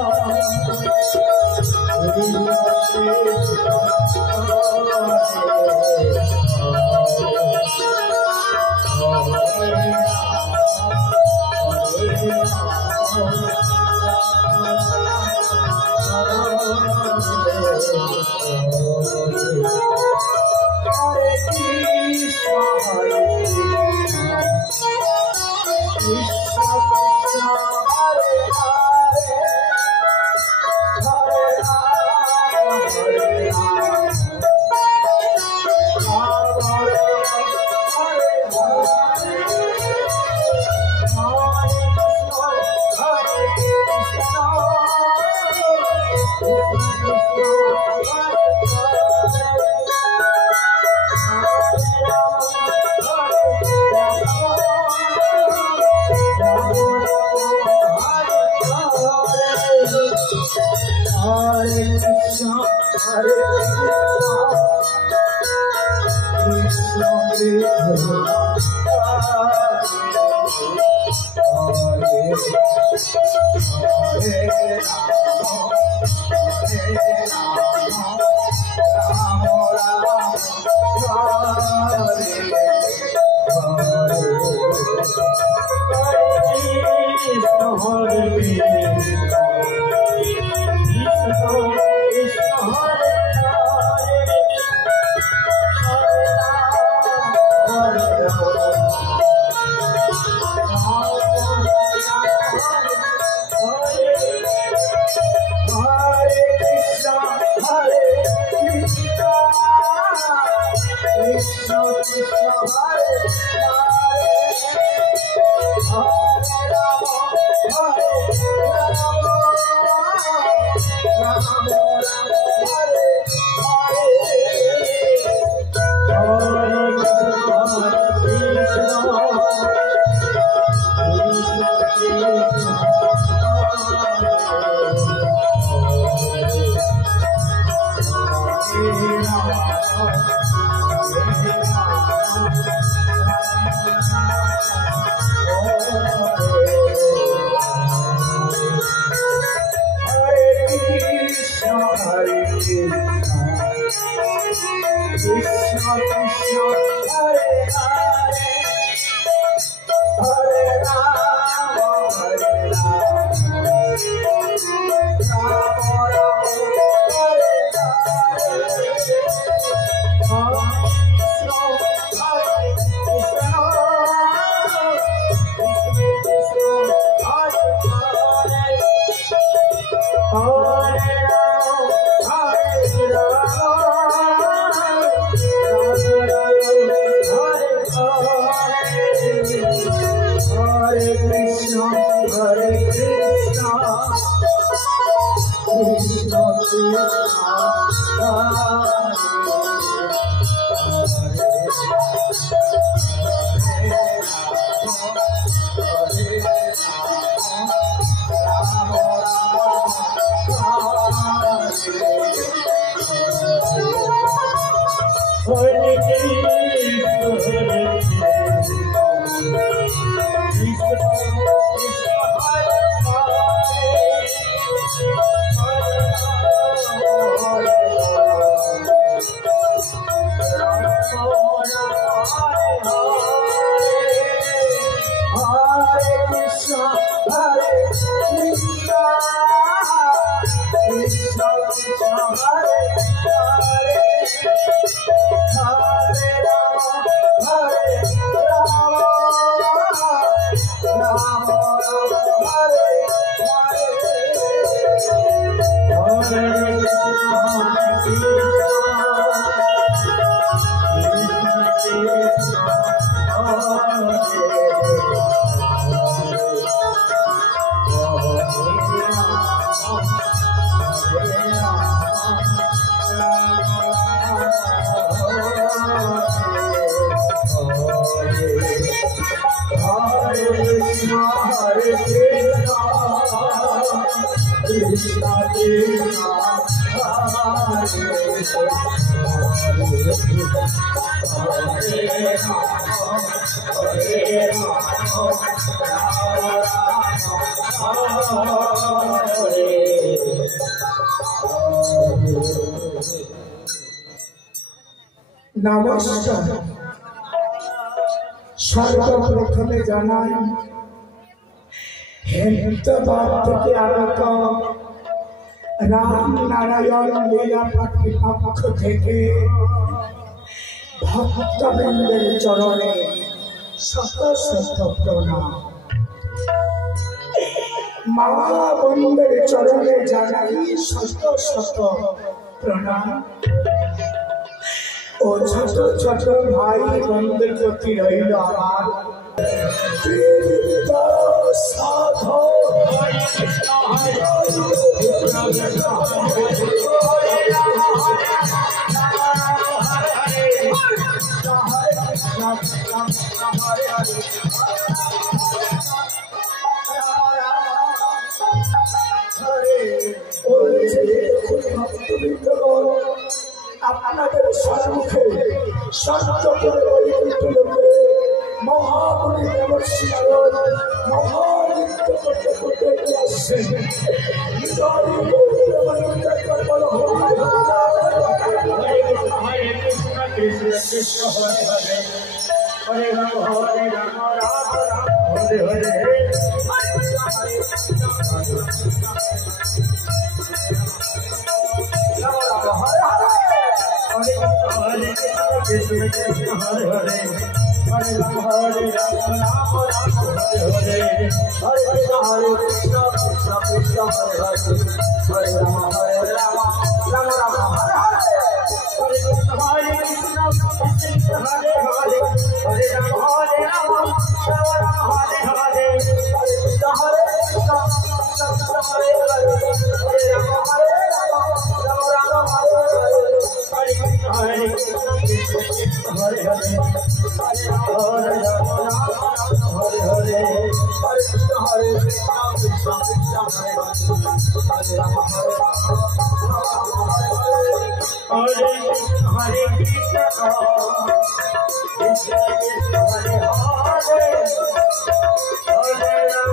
Hare নমস্কার। সর্বপ্রথমে জানাই হেমন্তবাদ থেকে আগত রামনারায়ণ লীলা পাঠী পক্ষ থেকে ভক্তবৃন্দের চরণে শত শত প্রণাম। মা বন্ধের চরণে জানাই শত শত প্রণাম। ও ছোট ছোট ভাই বন্ধুর প্রতি রইল আমার সাধু। আপনাদের সম্মুখে মহাপুরী দেবশ্রী মহানৃত্য করতে করতে আসছেন। কৃষ্ণ কৃষ্ণ হরে হরে হরে রাম হরে Ram Ram Ram Hare Hare Krishna Krishna Hare Hare Hare Ram Hare Ram Ram Ram Hare Hare Hare Krishna Hare Krishna Krishna Krishna Hare Hare Hare Ram Hare Ram Ram Ram Hare Hare Hare Krishna Hare Krishna Krishna Hare Hare Hare Ram Hare Ram Ram Ram Hare Hare Hare Krishna Hare Krishna Krishna Hare Hare Hare Ram Hare Ram Ram Ram Hare Hare Hare Krishna Hare Krishna Hare Hare Hare Ram Hare Hare Hare Krishna Hare Krishna Krishna Krishna Hare Hare Hare Ram Hare Hare Hare Krishna Krishna Krishna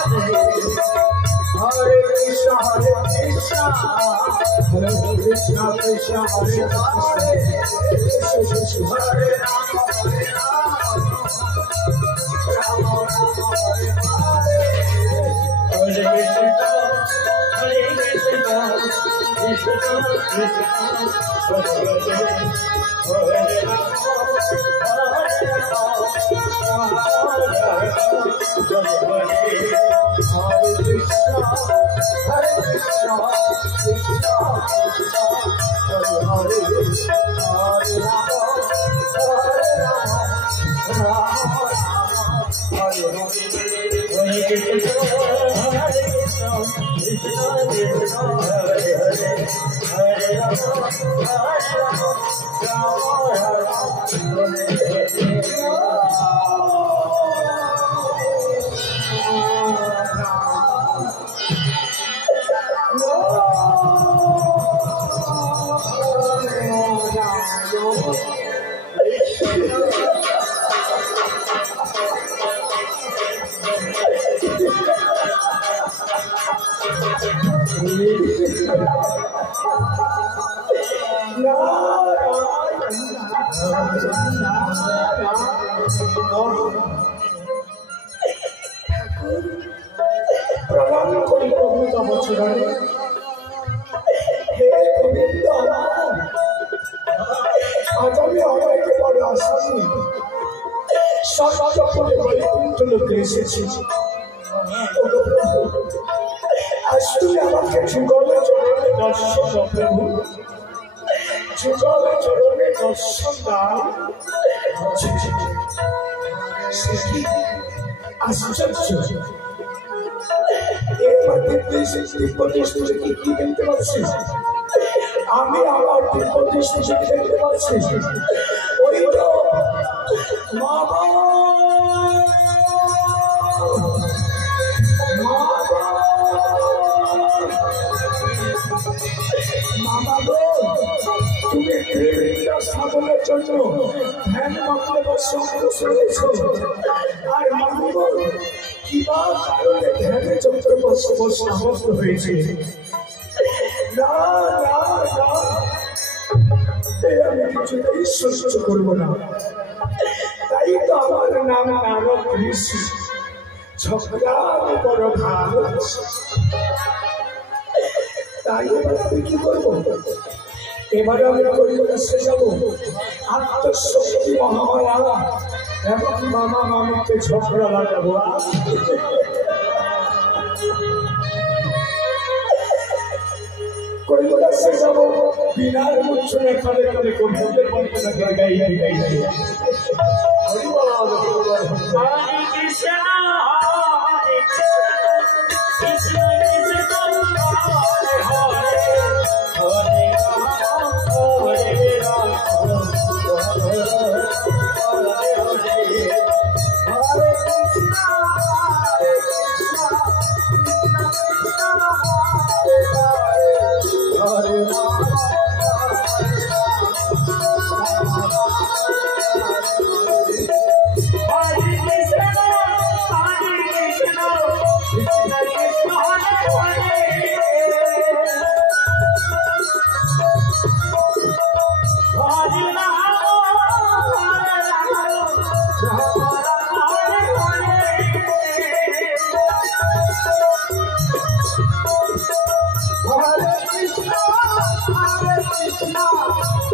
Hare Hare Hare Ram Hare Ram Ram Hare Hare Hare Krishna Hare Krishna Hare Krishna Krishna Hare Hare Hare Ram Hare Ram Ram Ram Hare Hare Hare Krishna Hare Krishna Krishna Krishna Hare Hare Hare Ram প্রণাম করি প্রভু তব চরণে। হে গোবিন্দ, আজ আমি অনেক বড় আসামি সত্যপুরে বৈকুণ্ঠ লোকে এসেছি। আজ তুমি আমাকে যুগলে চরণে দর্শন দাও প্রভু, যুগলে চরণে দর্শন দাও। আশ্চর্য, এর মধ্যে কি দেখতে পাচ্ছি আমি? আমার দৃষ্টি দেখতে পাচ্ছি ওই তো মামা মামা গো, তুমি সাধনের জন্য ধ্যান মগ্ন বসে রয়েছো। আর মামা গো, কিবা কারণে ধ্যানে যন্ত্র বসে হয়েছে। না আমি কিছুতেই সহ্য করবো না। তাই তো আমার নাম নারদ ঋষি। ঝগড়া আমি বড় ভালোবাসি। তাই এবার আমি কি করবো? এবারে আমি কৈলাসে যাবো। আত্মশক্তি মহামায়া এবং মামা মামিকে ঝগড়া লাগাবো। কৈলাসে যাবো বিনার মুচ্ছনে কালে কালে কবিদের বন্ধনা গাইতে গাইতে। হরি বল হরি কৃষ্ণ হরে কৃষ্ণ কৃষ্ণ হরে হরে রাম হরে রাম হরে কৃষ্ণ হরে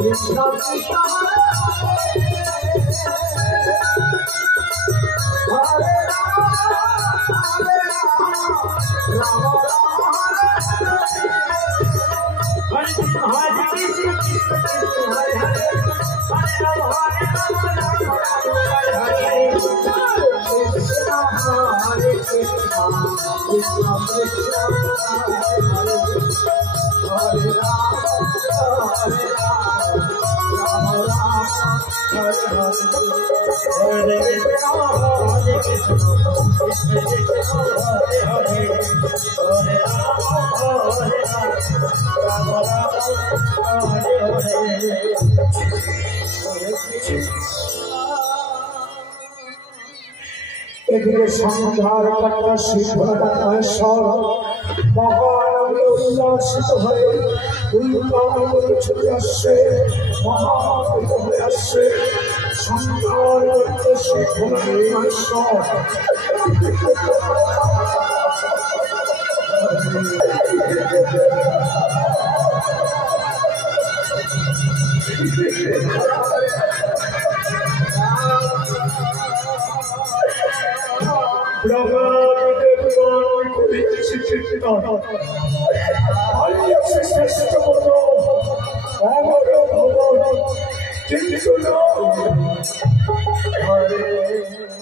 Krishna Krishna Hare এদিকে সংসার কাটা শিবরামেশ্বর মহানন্দে উল্লাসিত হয়ে উল্লাস ছুটে আসছে, মহানন্দিত হয়ে আসছে। সংসার কাটা শিবরামেশ্বর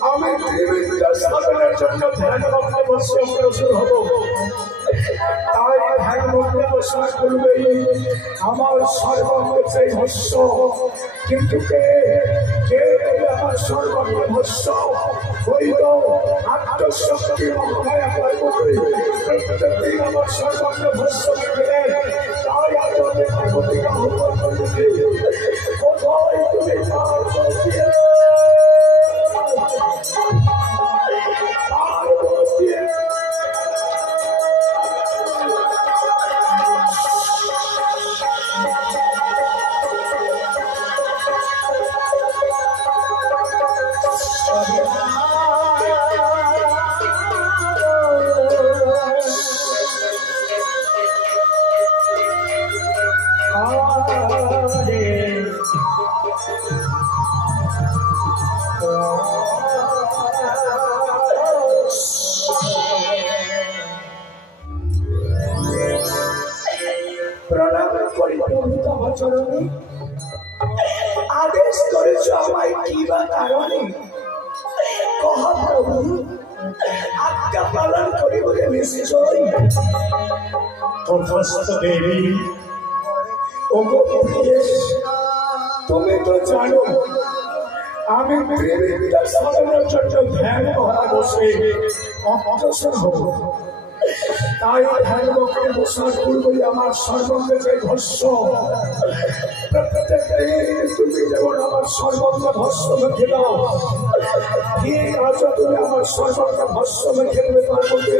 আমি সাধনের জন্য ধ্যান মগ্নে বসে অগ্রসর হব। তাই ধ্যান মগ্নে বসা করবে আমার সর্বাঙ্গ চাই ভস্য। কিন্তু কে কে আমার সর্বাঙ্গ ভস্য? ওই তো আত্মশক্তি মহামায়া পার্বতী প্রত্যেকদিন আমার সর্বাঙ্গ ভস্য করে। তাই আগে পার্বতীকে আহ্বান করবে, কোথায় তুমি পার্বতী? আদেশ করেছ আমায় কি বা কারণে? কহ প্রভু, আজ্ঞা পালন করি বলে নিশ্চয়। দেবী তুমি তো জানো আমি সাধনের জন্য ধ্যান মহা বসে অগ্রসর হব। তাই ধ্যান মগ্নে বসার পূর্বে আমার সর্বাঙ্গে যে ভস্য, তুমি যেমন আমার সর্বাঙ্গ ভস্য মেখে দাও, ঠিক আছে তুমি আমার সর্বাঙ্গ ভস্য মেখে দেবে। পার্বতী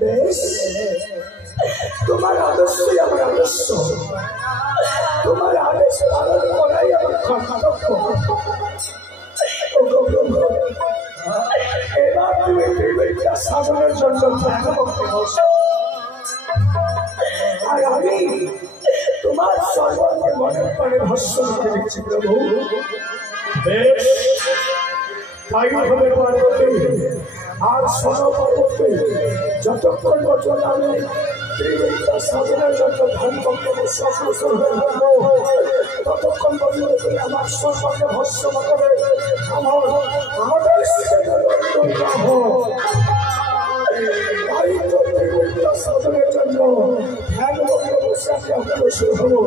বেশ, তোমার আদর্শই আমার আদর্শ, তোমার আদেশ পালন করাই আমার কর্তব্য। এবার তুমি পৃথিবীটা সাধনের জন্য আর আমি তোমার সর্বকে মনে প্রাণে ভস্ম করে দিচ্ছি প্রভু। বেশ, তাই হবে পার্বতী। আর শোনো পার্বতী, যতক্ষণ পর্যন্ত আমি পৃথিবীটা সাধনের জন্য ধ্যান বক্তব্য সফল হয়ে থাকবো, ততক্ষণ পর্যন্ত তুমি আমার সর্বকে ভস্ম করে আমার সাধনের জন্য ধ্যান বক্তব্য শুরু হবো।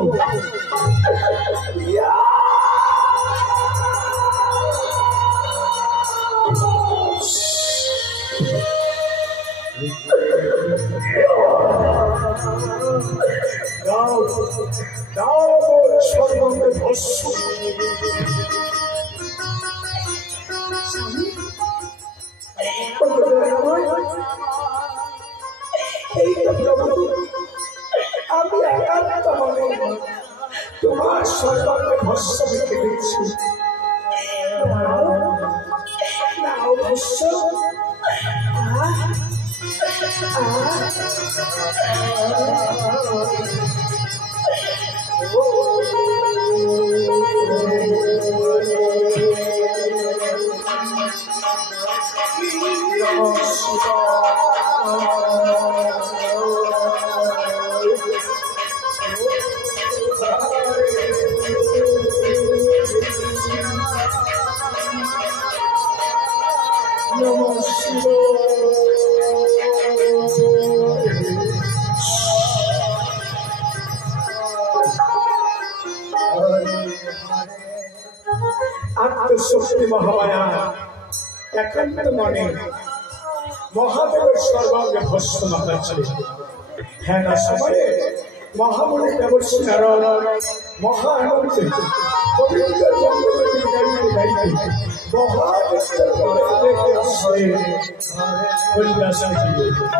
সর্বকে ভস্ম আমি একান্ত মনে তোমার সর্বকে ভস্ম রেখে দিচ্ছি। ভস্ম আত্মশক্তি মহামায়া একান্ত মনে মহাদেবের সর্বাঙ্গে ভস্ম মাখাচ্ছে। হ্যাঁ না সময়ে মহামণি দেবর্ষি নারায়ণ মহা আনন্দে গোবিন্দের বন্দনাকে গাইতে গাইতে মহাদেবের দেখে আসছে।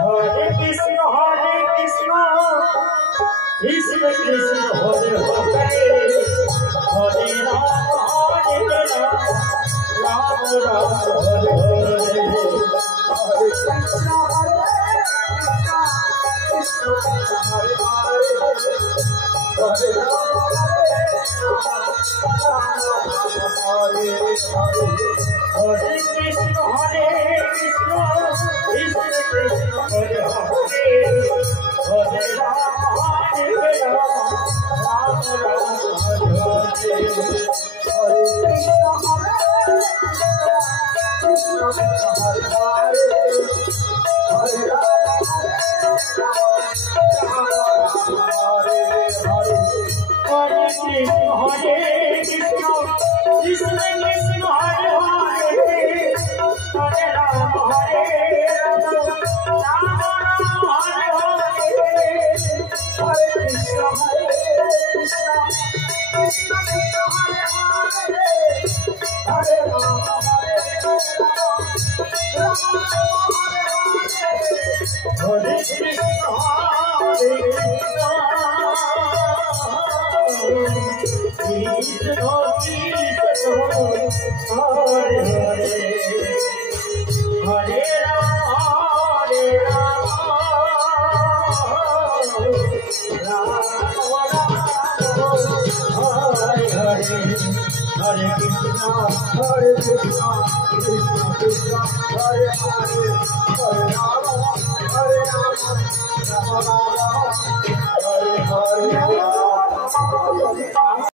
হরে কৃষ্ণ হরে কৃষ্ণ কৃষ্ণ কৃষ্ণ হরে হরে হরে রাম হরে রাম রাম রাম হরে হরে হরে কৃষ্ণ কৃষ্ণ হরে হরে হরে রাম হরে হরে হরে কৃষ্ণ কৃষ্ণ কৃষ্ণ হরে হরে হরে রাম হরে রাম রাম রাম হরে হরে হরে কৃষ্ণ কৃষ্ণ হরে হরে হরে রাম হরে হরে হরে কৃষ্ণ কৃষ্ণ কৃষ্ণ কৃষ্ণ হরে হরে হরে রাম হরে রাম রাম রাম হরে হরে হরে কৃষ্ণ কৃষ্ণ কৃষ্ণ কৃষ্ণ হরে হরে হরে রাম হরে রাম হরে কৃষ্ণ হরে হরে হরে রাম হরে রাম রাম হরে হরে হরে কৃষ্ণ কৃষ্ণ কৃষ্ণ হরে হরে হরে রাম রাম